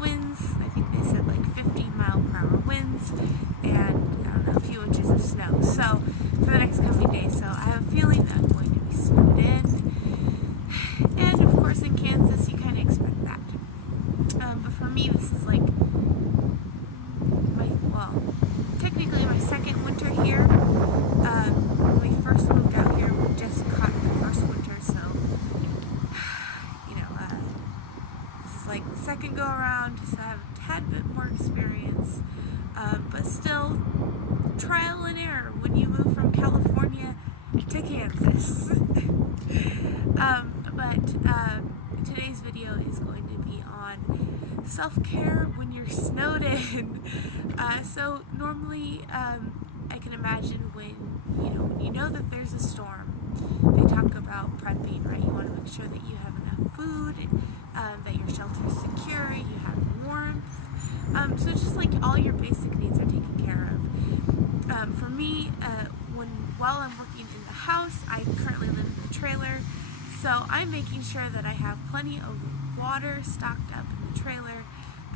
winds. I think they said like 50-mile-per-hour winds, and I don't know, a few inches of snow. So for the next coming days, so I have a feeling that I'm going to be snowed in. And of course, in Kansas, you kind of expect that. But for me, this is like technically my second winter here. When we first moved out here, we just caught the first winter, so this is like the second go around, so I have a tad bit more experience, but still trial and error when you move from California to Kansas. But today's video is going to be on self-care when you're snowed in. So normally, I can imagine when you know that there's a storm, they talk about prepping, right? You want to make sure that you have enough food, that your shelter is secure, you have warmth. So just like all your basic needs are taken care of. For me, while I'm working in the house, I currently live in the trailer, so I'm making sure that I have plenty of water stocked up in the trailer.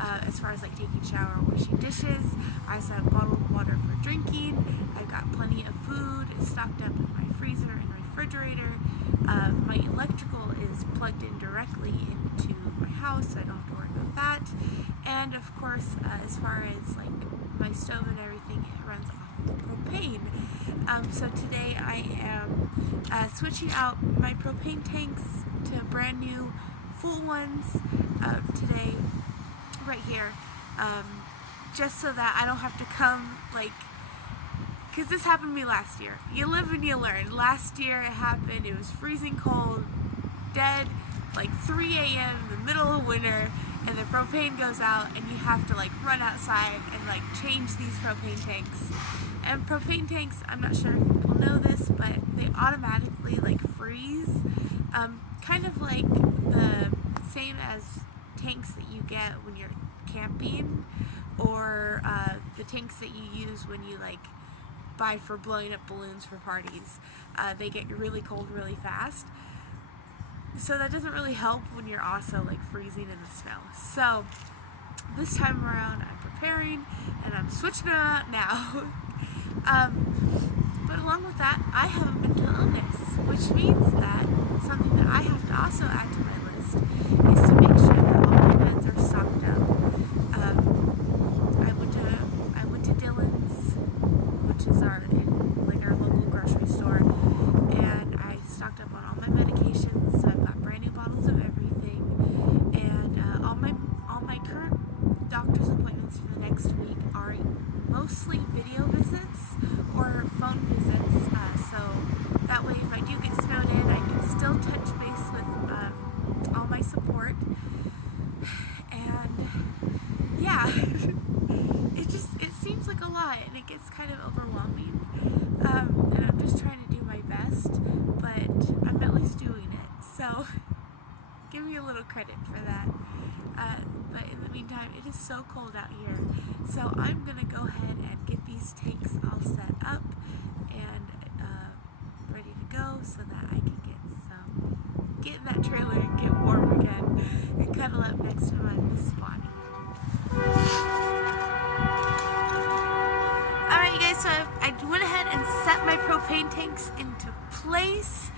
As far as like taking a shower or washing dishes, I also have bottled water for drinking. I've got plenty of food stocked up in my freezer and refrigerator. My electrical is plugged in directly into my house, so I don't have to worry about that. And of course, as far as like my stove and everything, it runs off of propane. So today I am switching out my propane tanks to brand new full ones today, right here, just so that I don't have to come, because this happened to me last year. You live and you learn. Last year it happened, it was freezing cold, dead, like 3 a.m. in the middle of winter, and the propane goes out, and you have to run outside and change these propane tanks. And propane tanks, I'm not sure if people know this, but they automatically freeze, kind of like the same as tanks that you get when you're camping, or the tanks that you use when you buy for blowing up balloons for parties. They get really cold really fast, so that doesn't really help when you're also freezing in the snow. So this time around I'm preparing and I'm switching it out now. But along with that, I have a mental illness, which means that something that I have to also add to my list is to make sure that all my meds are stocked up. I went to Dillon's, which is our local grocery store, and I stocked up on all my medications. So I've got brand new bottles of everything, and all my current doctor's appointments for the next week are mostly video visits or phone visits, so that way if I do get snowed in, I can still touch base with all my support. And yeah, it seems like a lot, and it gets kind of overwhelming, and I'm just trying to do my best, but I'm at least doing it, so give me a little credit for that. But in the meantime, it is so cold out here, so I'm gonna go ahead and get these tanks all set up and ready to go, so that I can get in that trailer and get warm again and cuddle up next to my Miss Bonnie. Alright, you guys, so I went ahead and set my propane tanks into place.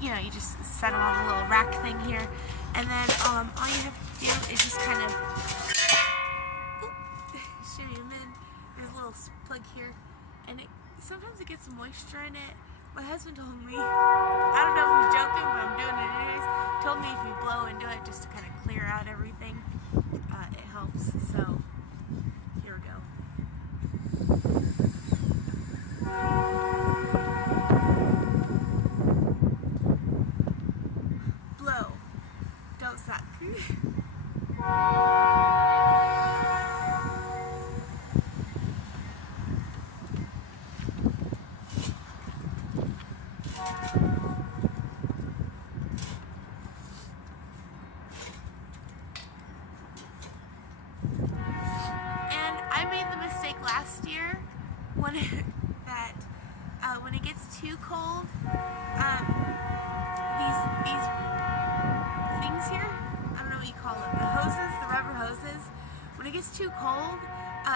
You just set them on a little rack thing here, and then all you have to do is just kind of shimmy them in. There's a little plug here, and sometimes it gets moisture in it. My husband told me, I don't know if he's joking, but I'm doing it anyways, told me if you blow into it just to kind of clear out everything, it helps. So here we go. Blow. Don't suck. And I made the mistake last year when it gets too cold, these things here, I don't know what you call them, the hoses, the rubber When it gets too cold,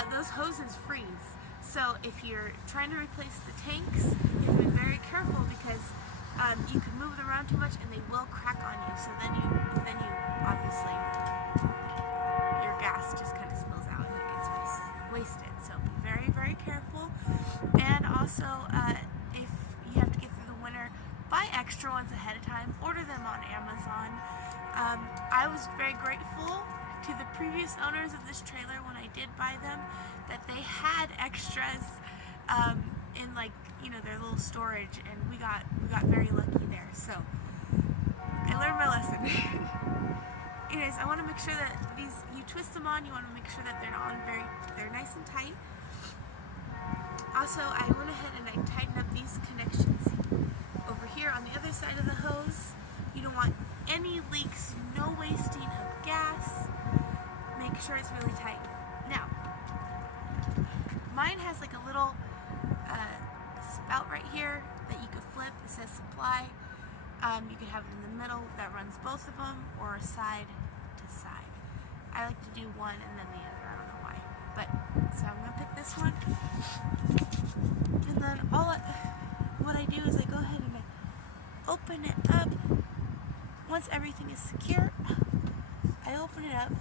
those hoses freeze. So if you're trying to replace the tanks, you have to be very careful because you can move them around too much and they will crack on you. So then you obviously, your gas just kind of spills out and it gets wasted. So be very, very careful. And also, if you have to get through the winter, buy extra ones ahead of time. Order them on Amazon. I was very grateful to the previous owners of this trailer when I did buy them that they had extras in, like, you know, their little storage, and we got very lucky there. So I learned my lesson. Anyways, I want to make sure that you twist them on. You want to make sure that they're nice and tight. Also, I went ahead and I tightened up these connections over here on the other side of the hose. You don't want any leaks, no wasting of gas. Make sure it's really tight. Now, mine has like a little spout right here that you could flip. It says supply. You could have it in the middle that runs both of them, or side to side. I like to do one and then the other. I don't know why. But so I'm gonna pick this one, and then what I do is I go ahead and I open it up. Once everything is secure, I open it up.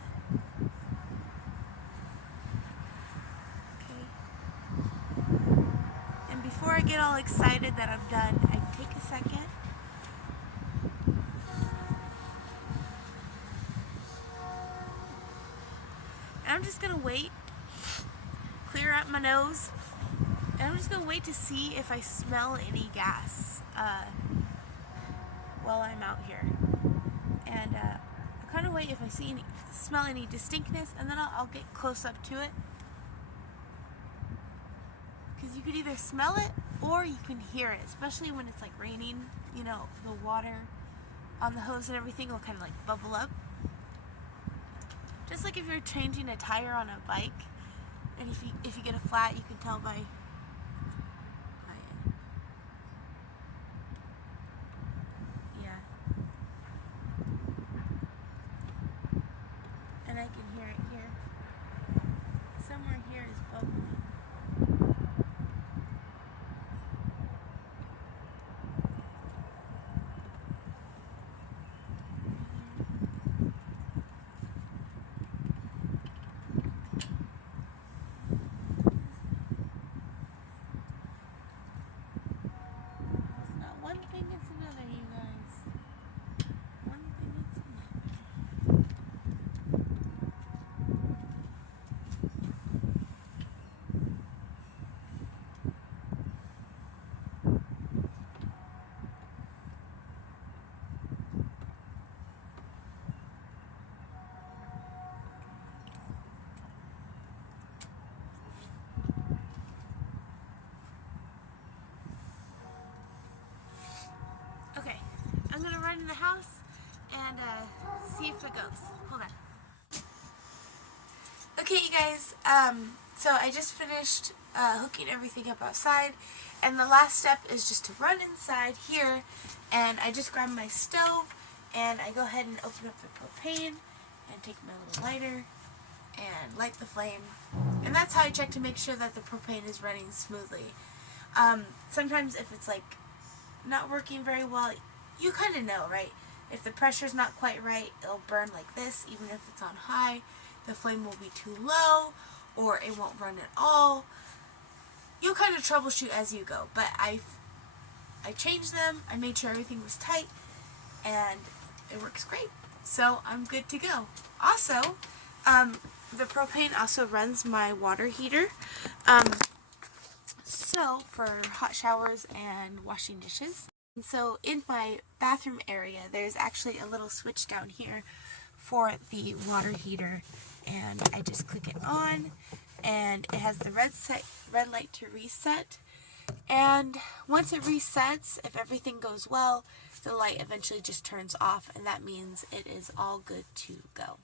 Before I get all excited that I'm done, I take a second and I'm just gonna wait, clear out my nose, and I'm just gonna wait to see if I smell any gas while I'm out here. And I kind of wait if I smell any distinctness, and then I'll get close up to it. Because you could either smell it or you can hear it, especially when it's like raining. You know, the water on the hose and everything will kind of like bubble up. Just like if you're changing a tire on a bike, and if you get a flat, you can tell by it. Yeah. And I can hear it here. Somewhere here is bubbling. One thing is another, you guys. One thing is another. Okay, I'm gonna run in the house and see if it goes. Hold on. Okay, you guys, so I just finished hooking everything up outside, and the last step is just to run inside here, and I just grab my stove, and I go ahead and open up the propane, and take my little lighter, and light the flame, and that's how I check to make sure that the propane is running smoothly. Sometimes if it's like not working very well, you kind of know, right? If the pressure's not quite right, it'll burn like this. Even if it's on high, the flame will be too low, or it won't run at all. You'll kind of troubleshoot as you go, but I changed them, I made sure everything was tight, and it works great. So I'm good to go. Also, the propane also runs my water heater. So for hot showers and washing dishes. And so in my bathroom area, there's actually a little switch down here for the water heater, and I just click it on, and it has the red light to reset. And once it resets, if everything goes well, the light eventually just turns off, and that means it is all good to go.